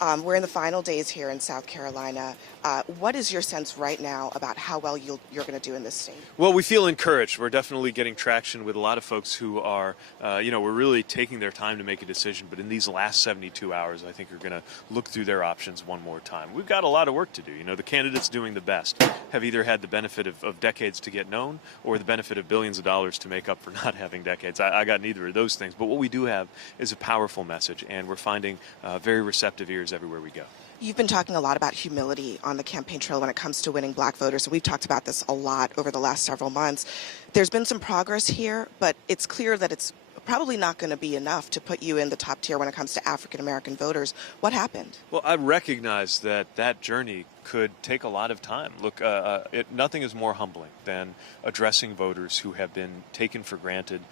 We're in the final days here in South Carolina. What is your sense right now about how well you're going to do in this state? Well, we feel encouraged. We're definitely getting traction with a lot of folks who are, we're really taking their time to make a decision. But in these last 72 hours, I think are going to look through their options one more time. We've got a lot of work to do. The candidates doing the best have either had the benefit of decades to get known or the benefit of billions of dollars to make up for not having decades. I got neither of those things. But what we do have is a powerful message, and we're finding very receptive ears everywhere we go. You've been talking a lot about humility on the campaign trail when it comes to winning black voters. We've talked about this a lot over the last several months. There's been some progress here, but it's clear that it's probably not going to be enough to put you in the top tier when it comes to African American voters. What happened? Well, I recognize that journey could take a lot of time. Look, nothing is more humbling than addressing voters who have been taken for granted,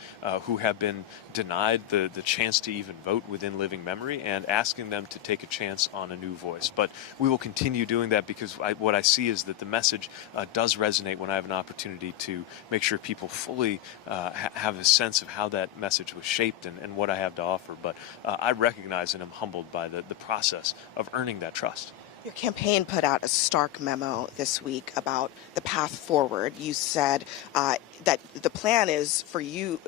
who have been denied the chance to even vote within living memory, and asking them to take a chance on a new voice. But we will continue doing that because what I see is that the message does resonate when I have an opportunity to make sure people fully have a sense of how that message was shaped and what I have to offer. But I recognize and am humbled by the process of earning that trust. Your campaign put out a stark memo this week about the path forward. You said that the plan is for you,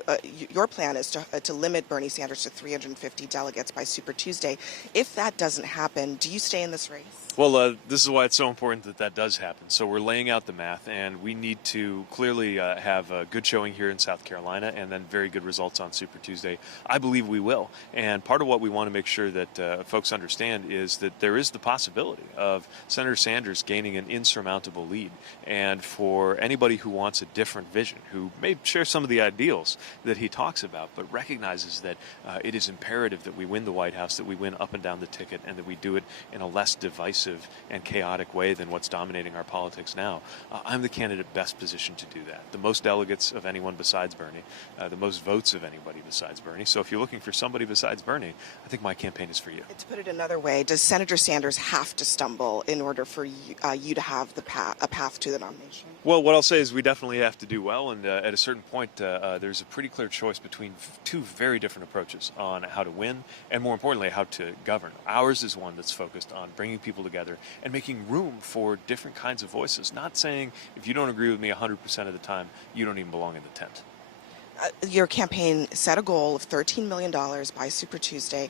your plan is to limit Bernie Sanders to 350 delegates by Super Tuesday. If that doesn't happen, do you stay in this race? Well, this is why it's so important that does happen. So we're laying out the math, and we need to clearly have a good showing here in South Carolina and then very good results on Super Tuesday. I believe we will. And part of what we want to make sure that folks understand is that there is the possibility of Senator Sanders gaining an insurmountable lead. And for anybody who wants a different vision, who may share some of the ideals that he talks about, but recognizes that it is imperative that we win the White House, that we win up and down the ticket, and that we do it in a less divisive and chaotic way than what's dominating our politics now. I'm the candidate best positioned to do that. The most delegates of anyone besides Bernie, the most votes of anybody besides Bernie. So if you're looking for somebody besides Bernie, I think my campaign is for you. To put it another way, does Senator Sanders have to stumble in order for you to have a path to the nomination? Well, what I'll say is we definitely have to do well, and at a certain point, there's a pretty clear choice between two very different approaches on how to win, and more importantly, how to govern. Ours is one that's focused on bringing people together and making room for different kinds of voices, not saying if you don't agree with me 100% of the time, you don't even belong in the tent. Your campaign set a goal of $13 million by Super Tuesday.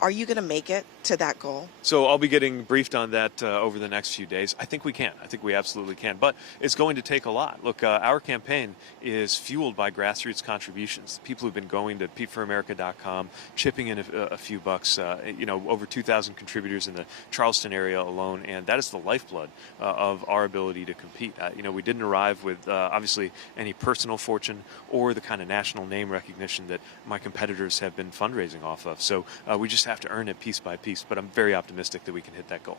Are you going to make it to that goal? So I'll be getting briefed on that over the next few days. I think we can. I think we absolutely can. But it's going to take a lot. Look, our campaign is fueled by grassroots contributions. People who've been going to PeteForAmerica.com, chipping in a few bucks. Over 2,000 contributors in the Charleston area alone, and that is the lifeblood of our ability to compete. We didn't arrive with obviously any personal fortune or the kind of national name recognition that my competitors have been fundraising off of. So we just have to earn it piece by piece, but I'm very optimistic that we can hit that goal.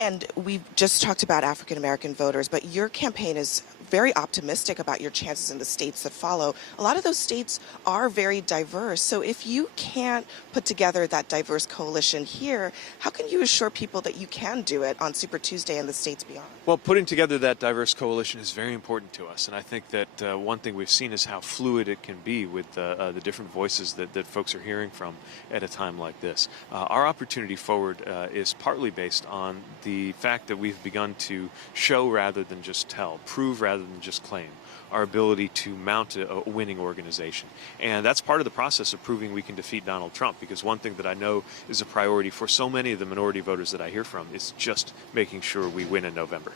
And we've just talked about African American voters, but your campaign is very optimistic about your chances in the states that follow. A lot of those states are very diverse. So if you can't put together that diverse coalition here, how can you assure people that you can do it on Super Tuesday and the states beyond? Well, putting together that diverse coalition is very important to us. And I think that one thing we've seen is how fluid it can be with the different voices that folks are hearing from at a time like this. Our opportunity forward is partly based on the fact that we've begun to show rather than just tell, prove rather than just claim, our ability to mount a winning organization. And that's part of the process of proving we can defeat Donald Trump, because one thing that I know is a priority for so many of the minority voters that I hear from is just making sure we win in November.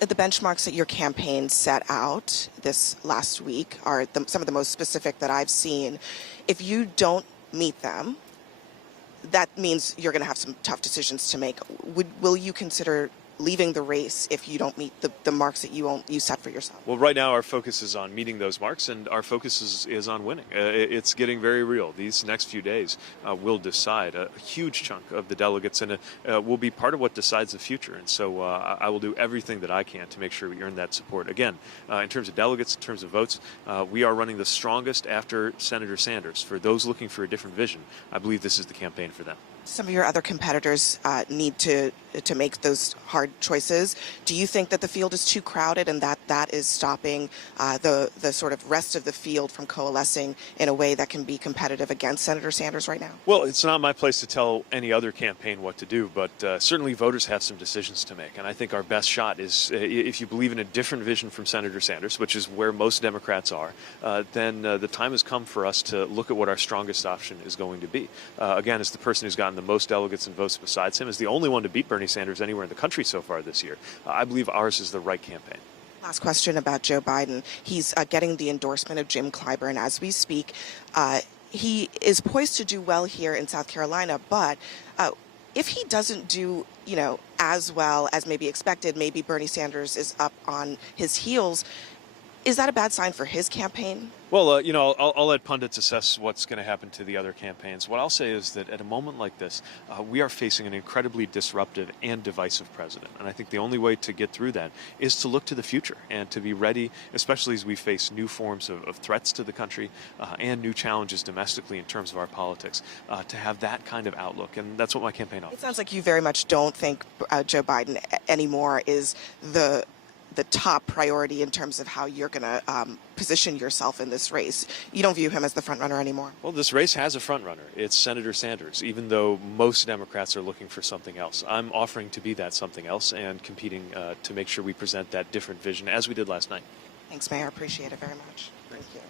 The benchmarks that your campaign set out this last week are some of the most specific that I've seen. If you don't meet them, that means you're going to have some tough decisions to make. Will you consider leaving the race if you don't meet the marks that you set for yourself? Well, right now our focus is on meeting those marks, and our focus is on winning. It's getting very real. These next few days will decide a huge chunk of the delegates, and will be part of what decides the future. And so I will do everything that I can to make sure we earn that support. Again, in terms of delegates, in terms of votes, we are running the strongest after Senator Sanders. For those looking for a different vision, I believe this is the campaign for them. Some of your other competitors need to make those hard choices. Do you think that the field is too crowded and that is stopping the sort of rest of the field from coalescing in a way that can be competitive against Senator Sanders right now? Well, it's not my place to tell any other campaign what to do, but certainly voters have some decisions to make. And I think our best shot is if you believe in a different vision from Senator Sanders, which is where most Democrats are, then the time has come for us to look at what our strongest option is going to be. Again, as the person who's gotten the most delegates and votes besides him, is the only one to beat Bernie Sanders anywhere in the country so far this year. I believe ours is the right campaign. Last question about Joe Biden. He's getting the endorsement of Jim Clyburn as we speak. He is poised to do well here in South Carolina, but if he doesn't do, as well as maybe expected, maybe Bernie Sanders is up on his heels. Is that a bad sign for his campaign? Well, I'll let pundits assess what's going to happen to the other campaigns. What I'll say is that at a moment like this, we are facing an incredibly disruptive and divisive president. And I think the only way to get through that is to look to the future and to be ready, especially as we face new forms of threats to the country and new challenges domestically in terms of our politics, to have that kind of outlook. And that's what my campaign offers. It sounds like you very much don't think Joe Biden anymore is the top priority in terms of how you're going to position yourself in this race. You don't view him as the front runner anymore. Well, this race has a front runner. It's Senator Sanders, even though most Democrats are looking for something else. I'm offering to be that something else and competing to make sure we present that different vision as we did last night. Thanks, Mayor. Appreciate it very much. Thank you.